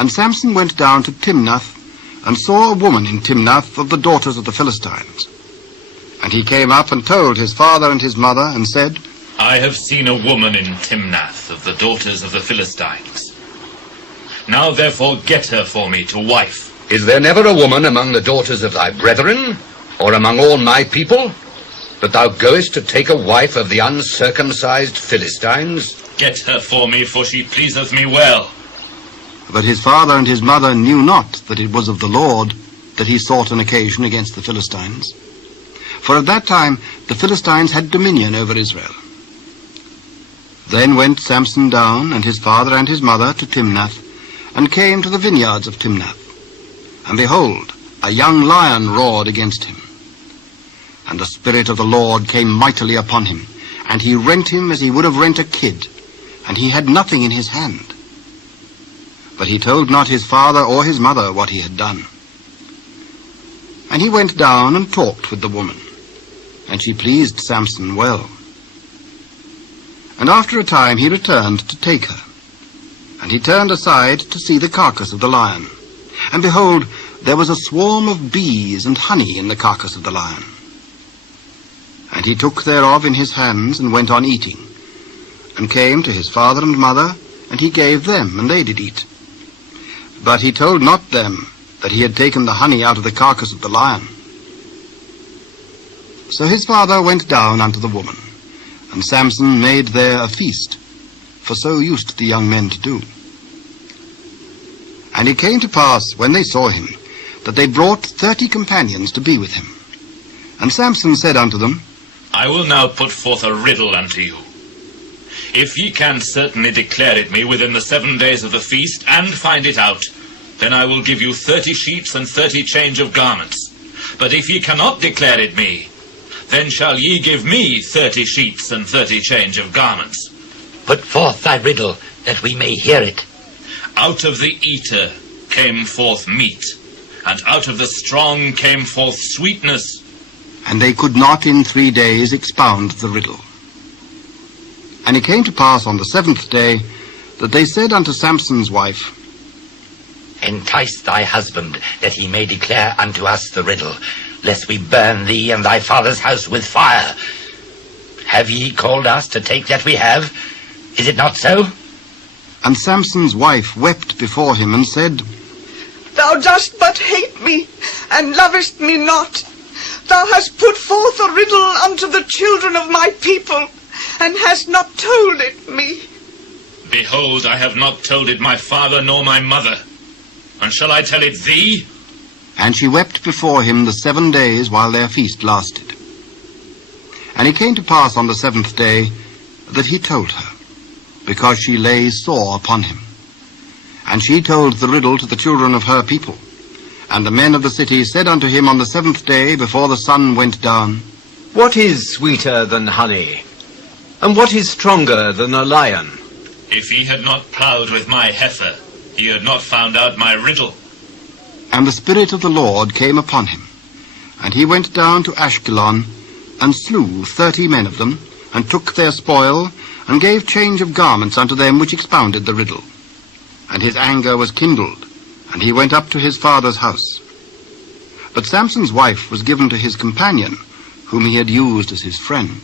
And Samson went down to Timnath, and saw a woman in Timnath of the daughters of the Philistines. And he came up and told his father and his mother, and said, I have seen a woman in Timnath of the daughters of the Philistines. Now therefore get her for me to wife. Is there never a woman among the daughters of thy brethren, or among all my people, that thou goest to take a wife of the uncircumcised Philistines? Get her for me, for she pleaseth me well. But his father and his mother knew not that it was of the Lord that he sought an occasion against the Philistines. For at that time the Philistines had dominion over Israel. Then went Samson down, and his father and his mother, to Timnath, and came to the vineyards of Timnath. And behold, a young lion roared against him. And the Spirit of the Lord came mightily upon him, and he rent him as he would have rent a kid, and he had nothing in his hand. But he told not his father or his mother what he had done. And he went down and talked with the woman, and she pleased Samson well. And after a time he returned to take her. And he turned aside to see the carcass of the lion. And behold, there was a swarm of bees and honey in the carcass of the lion. And he took thereof in his hands, and went on eating, and came to his father and mother, and he gave them, and they did eat. But he told not them that he had taken the honey out of the carcass of the lion. So his father went down unto the woman, and Samson made there a feast, for so used the young men to do. And it came to pass, when they saw him, that they brought 30 companions to be with him. And Samson said unto them, I will now put forth a riddle unto you. If ye can certainly declare it me within the 7 days of the feast, and find it out, then I will give you 30 sheets and 30 change of garments. But if ye cannot declare it me, then shall ye give me 30 sheets and 30 change of garments. Put forth thy riddle, that we may hear it. Out of the eater came forth meat, and out of the strong came forth sweetness. And they could not in 3 days expound the riddle. And it came to pass on the 7th day, that they said unto Samson's wife, Entice thy husband, that he may declare unto us the riddle, lest we burn thee and thy father's house with fire. Have ye called us to take that we have? Is it not so? And Samson's wife wept before him, and said, Thou dost but hate me, and lovest me not. Thou hast put forth a riddle unto the children of my people, and hast not told it me. Behold, I have not told it my father nor my mother. And shall I tell it thee? And she wept before him the 7 days while their feast lasted. And it came to pass on the 7th day that he told her, because she lay sore upon him. And she told the riddle to the children of her people. And the men of the city said unto him on the 7th day before the sun went down, What is sweeter than honey? And what is stronger than a lion? If he had not ploughed with my heifer, he had not found out my riddle. And the Spirit of the Lord came upon him. And he went down to Ashkelon, and slew 30 men of them, and took their spoil, and gave change of garments unto them which expounded the riddle. And his anger was kindled, and he went up to his father's house. But Samson's wife was given to his companion, whom he had used as his friend.